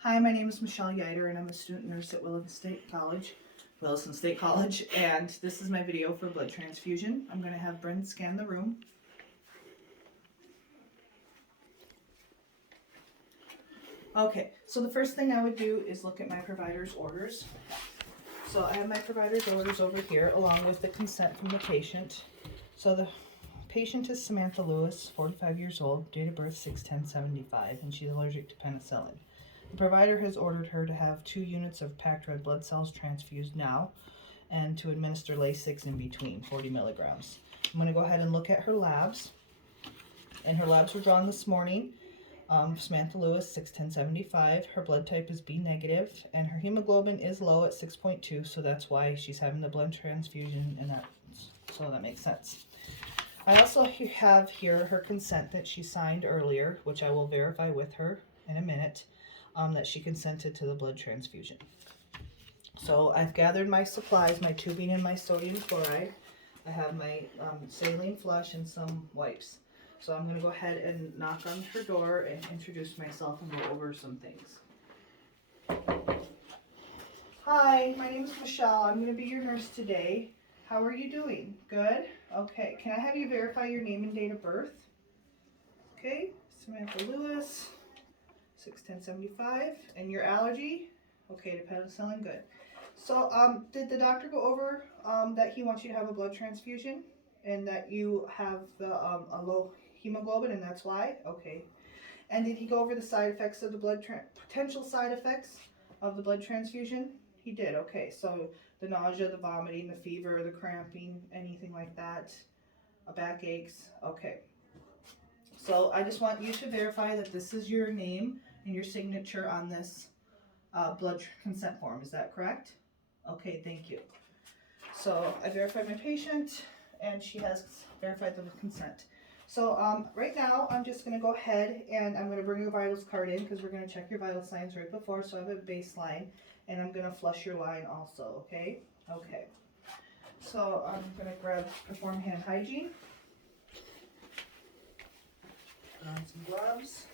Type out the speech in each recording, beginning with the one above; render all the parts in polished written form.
Hi, my name is Michelle Yeiter, and I'm a student nurse at Williston State College, and this is my video for blood transfusion. I'm going to have Bryn scan the room. Okay, so the first thing I would do is look at my provider's orders. So I have my provider's orders over here, along with the consent from the patient. So the patient is Samantha Lewis, 45 years old, date of birth 6/10/75, and she's allergic to penicillin. The provider has ordered her to have 2 units of packed red blood cells transfused now and to administer Lasix in between, 40 milligrams. I'm going to go ahead and look at her labs. And her labs were drawn this morning. Samantha Lewis, 6/10/75. Her blood type is B negative, and her hemoglobin is low at 6.2, so that's why she's having the blood transfusion, and so that makes sense. I also have here her consent that she signed earlier, which I will verify with her in a minute, that she consented to the blood transfusion. So I've gathered my supplies, my tubing and my sodium chloride. I have my saline flush and some wipes. So I'm going to go ahead and knock on her door and introduce myself and go over some things. Hi, my name is Michelle. I'm going to be your nurse today. How are you doing? Good? Okay, can I have you verify your name and date of birth? Okay, Samantha Lewis, 6/10/75, and your allergy? Okay, to penicillin, good. So, did the doctor go over that he wants you to have a blood transfusion and that you have the a low hemoglobin and that's why? Okay. And did he go over the side effects of the potential side effects of the blood transfusion? He did. Okay. So the nausea, the vomiting, the fever, the cramping, anything like that, backaches. Okay. So I just want you to verify that this is your name and your signature on this blood consent form. Is that correct? Okay, thank you. So I verified my patient and she has verified the consent. So right now I'm just going to go ahead and I'm going to bring your vitals card in because we're going to check your vital signs right before. So I have a baseline and I'm going to flush your line also, okay? Okay. So I'm going to perform hand hygiene. Put on some gloves.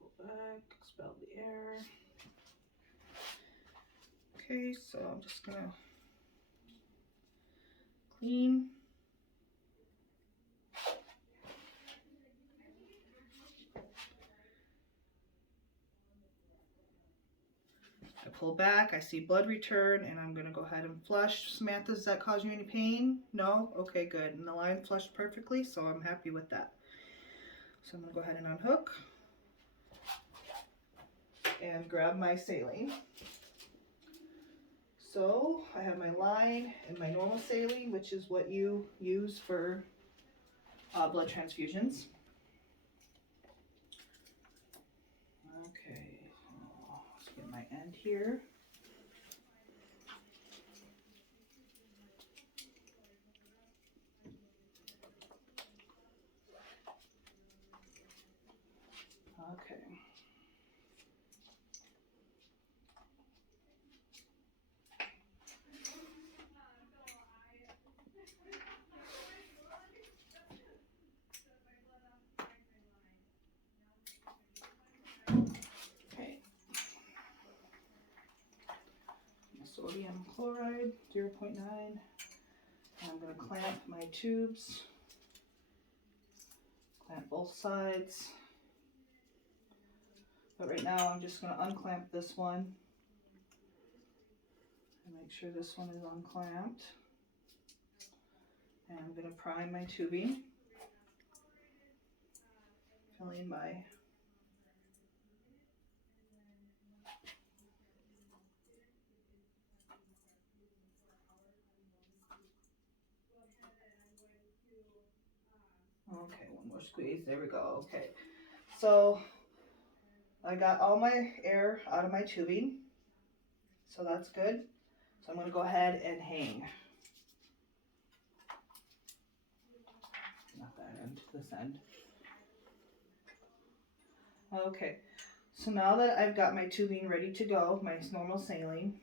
Pull back, expel the air. Okay, so I'm just going to clean. I pull back, I see blood return, and I'm going to go ahead and flush. Samantha, does that cause you any pain? No? Okay, good. And the line flushed perfectly, so I'm happy with that. So I'm going to go ahead and unhook and grab my saline. So I have my line and my normal saline, which is what you use for blood transfusions. Okay, let's get my end here. Okay. Okay. Sodium chloride, 0.9. I'm going to clamp my tubes. Clamp both sides. But right now I'm just going to unclamp this one and make sure this one is unclamped. And I'm going to prime my tubing. Filling my okay, one more squeeze. There we go. Okay. So I got all my air out of my tubing. So that's good. So I'm going to go ahead and hang. Not that end, this end. Okay. So now that I've got my tubing ready to go, my normal saline,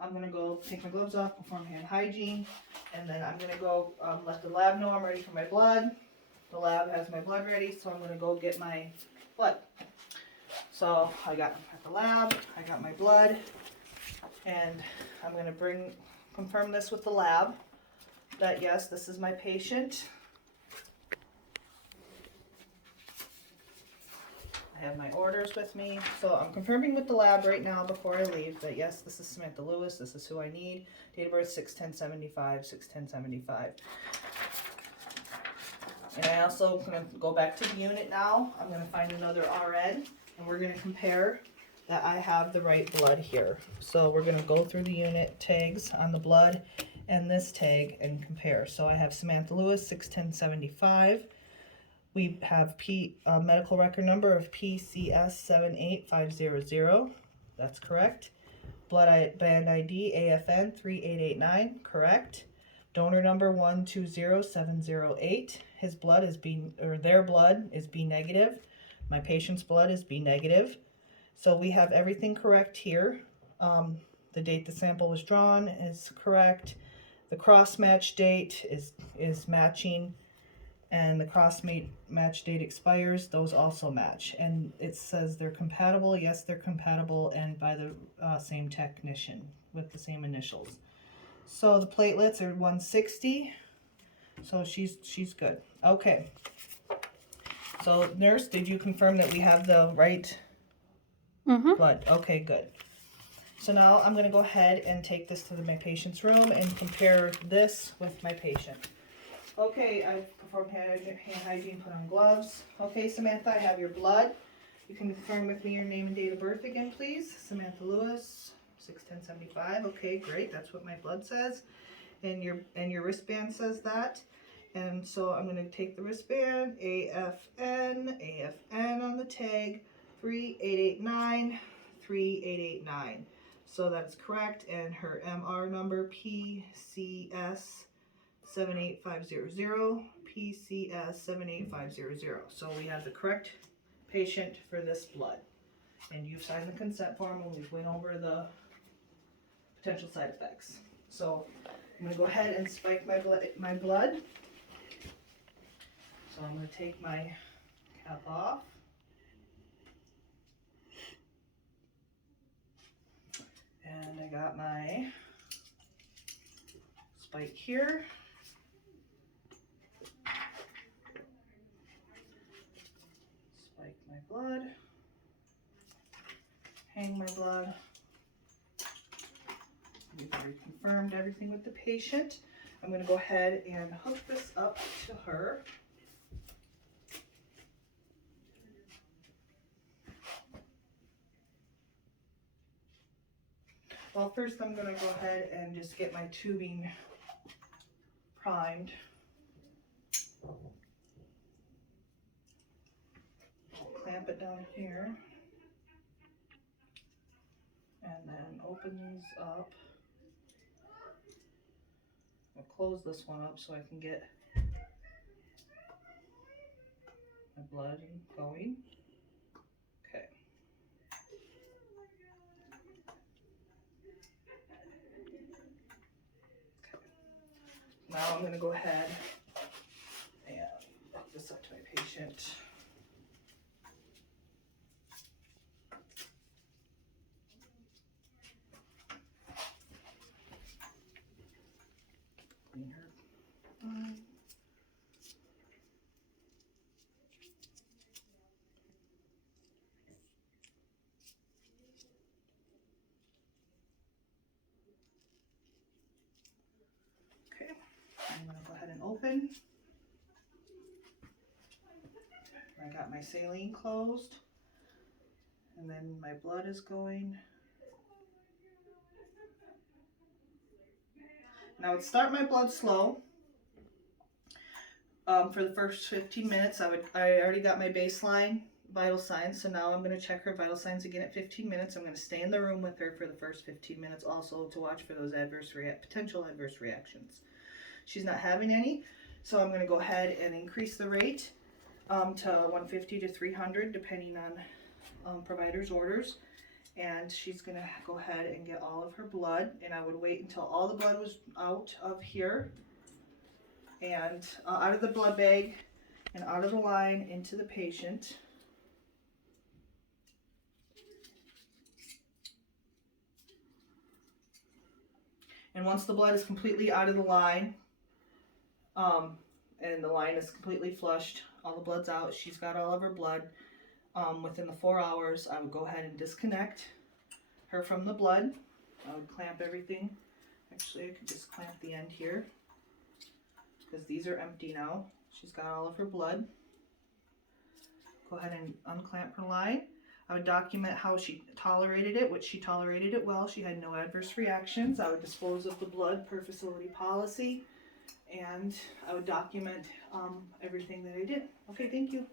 I'm going to go take my gloves off, perform hand hygiene, and then I'm going to go let the lab know I'm ready for my blood. The lab has my blood ready, so I'm going to go get my blood. So I got at the lab, I got my blood, and I'm going to confirm this with the lab that yes, this is my patient. I have my orders with me, so I'm confirming with the lab right now before I leave that yes, this is Samantha Lewis, this is who I need. Date of birth 6/10/75, 6/10/75. And I also going to go back to the unit now. I'm going to find another RN, and we're going to compare that I have the right blood here. So we're going to go through the unit tags on the blood and this tag and compare. So I have Samantha Lewis 6/10/75. We have medical record number of PCS 78500. That's correct. Blood band ID AFN 3889. Correct. Donor number 120708. His blood is their blood is B negative. My patient's blood is B negative. So we have everything correct here. The date the sample was drawn is correct. The cross match date is matching. And the cross match date expires, those also match. And it says they're compatible. Yes, they're compatible, and by the same technician with the same initials. So the platelets are 160. So she's good. Okay. So nurse, did you confirm that we have the right blood? Okay, good. So now I'm going to go ahead and take this to my patient's room and compare this with my patient. Okay, I've performed hand hygiene, put on gloves. Okay, Samantha, I have your blood. You can confirm with me your name and date of birth again, please. Samantha Lewis, 6/10/75. Okay, great. That's what my blood says. And your wristband says that. And so I'm going to take the wristband, AFN on the tag, 3889, 3889. So that's correct. And her MR number, PCS 78500, PCS 78500. So we have the correct patient for this blood. And you've signed the consent form, and we've went over the potential side effects. So I'm going to go ahead and spike my blood. So I'm going to take my cap off. And I got my spike here. Spike my blood. Hang my blood. We've already confirmed everything with the patient. I'm going to go ahead and hook this up to her. Well, first I'm going to go ahead and just get my tubing primed. Clamp it down here. And then open these up. I'll close this one up so I can get my blood going. Okay. Now I'm going to go ahead and hook this up to my patient. Clean her. Okay, I'm going to go ahead and open. I got my saline closed, and then my blood is going. Now I would start my blood slow. For the first 15 minutes, I already got my baseline vital signs, so now I'm going to check her vital signs again at 15 minutes. I'm going to stay in the room with her for the first 15 minutes also to watch for those potential adverse reactions. She's not having any, so I'm going to go ahead and increase the rate to 150 to 300 depending on provider's orders, and she's gonna go ahead and get all of her blood, and I would wait until all the blood was out of here and out of the blood bag and out of the line into the patient. And once the blood is completely out of the line, and the line is completely flushed, all the blood's out, she's got all of her blood, within the 4 hours, I would go ahead and disconnect her from the blood. I would clamp everything. Actually, I could just clamp the end here because these are empty now. She's got all of her blood. Go ahead and unclamp her line. I would document how she tolerated it, which she tolerated it well. She had no adverse reactions. I would dispose of the blood per facility policy, and I would document everything that I did. Okay, thank you.